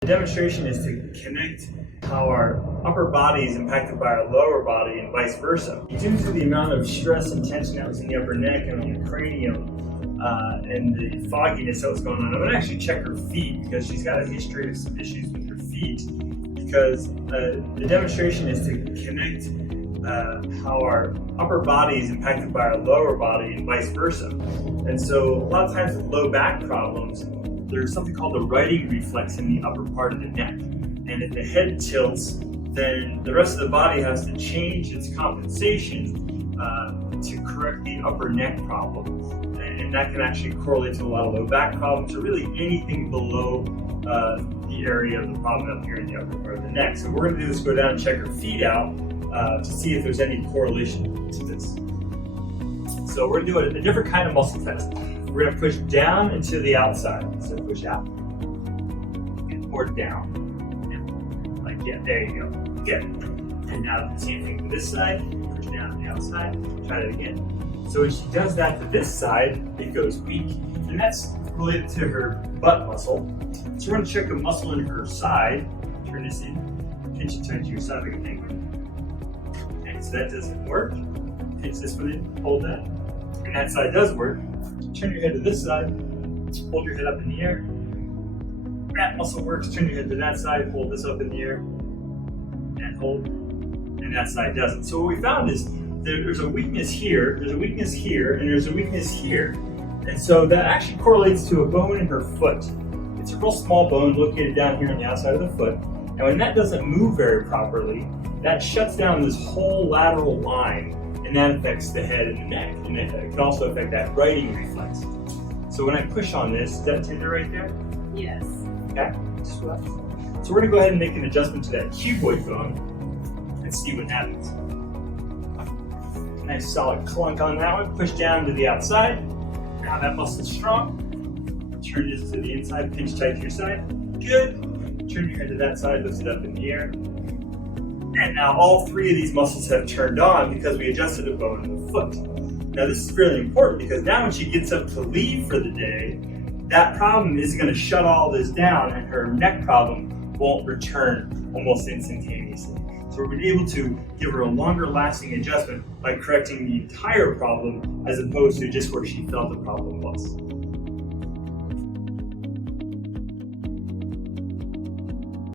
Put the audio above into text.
The demonstration is to connect how our upper body is impacted by our lower body and vice versa. Due to the amount of stress and tension that was in the upper neck and on the cranium and the fogginess that was going on, I'm going to actually check her feet because she's got a history of some issues with her feet. Because the demonstration is to connect how our upper body is impacted by our lower body and vice versa. And so a lot of times with low back problems, there's something called the righting reflex in the upper part of the neck. And if the head tilts, then the rest of the body has to change its compensation to correct the upper neck problem. And that can actually correlate to a lot of low back problems, or really anything below the area of the problem up here in the upper part of the neck. So we're going to do is go down and check her feet out to see if there's any correlation to this. So we're going to do a different kind of muscle test. We're going to push down and to the outside. So push out or down. Like, yeah, there you go. Good. And now the same thing to this side. Push down to the outside. Try that again. So when she does that to this side, it goes weak. And that's related to her butt muscle. So we're going to check a muscle in her side. Turn this in. Pinch it tight to your side like a penguin. Okay, so that doesn't work. Pinch this one in. Hold that. And that side does work. Turn your head to this side, hold your head up in the air. That muscle works, turn your head to that side, hold this up in the air, and hold, and that side doesn't. So what we found is there's a weakness here, there's a weakness here, and there's a weakness here. And so that actually correlates to a bone in her foot. It's a real small bone located down here on the outside of the foot. And when that doesn't move very properly, that shuts down this whole lateral line. And that affects the head and the neck, and it can also affect that righting reflex. So when I push on this, is that tender right there? Yes. Okay. So we're going to go ahead and make an adjustment to that cuboid bone and see what happens. Nice solid clunk on that one. Push down to the outside. Now that muscle's strong. Turn this to the inside, pinch tight to your side. Good. Turn your head to that side, lift it up in the air. And now all three of these muscles have turned on because we adjusted a bone in the foot. Now this is really important because now when she gets up to leave for the day, that problem is going to shut all this down and her neck problem won't return almost instantaneously. So we're going to be able to give her a longer lasting adjustment by correcting the entire problem as opposed to just where she felt the problem was.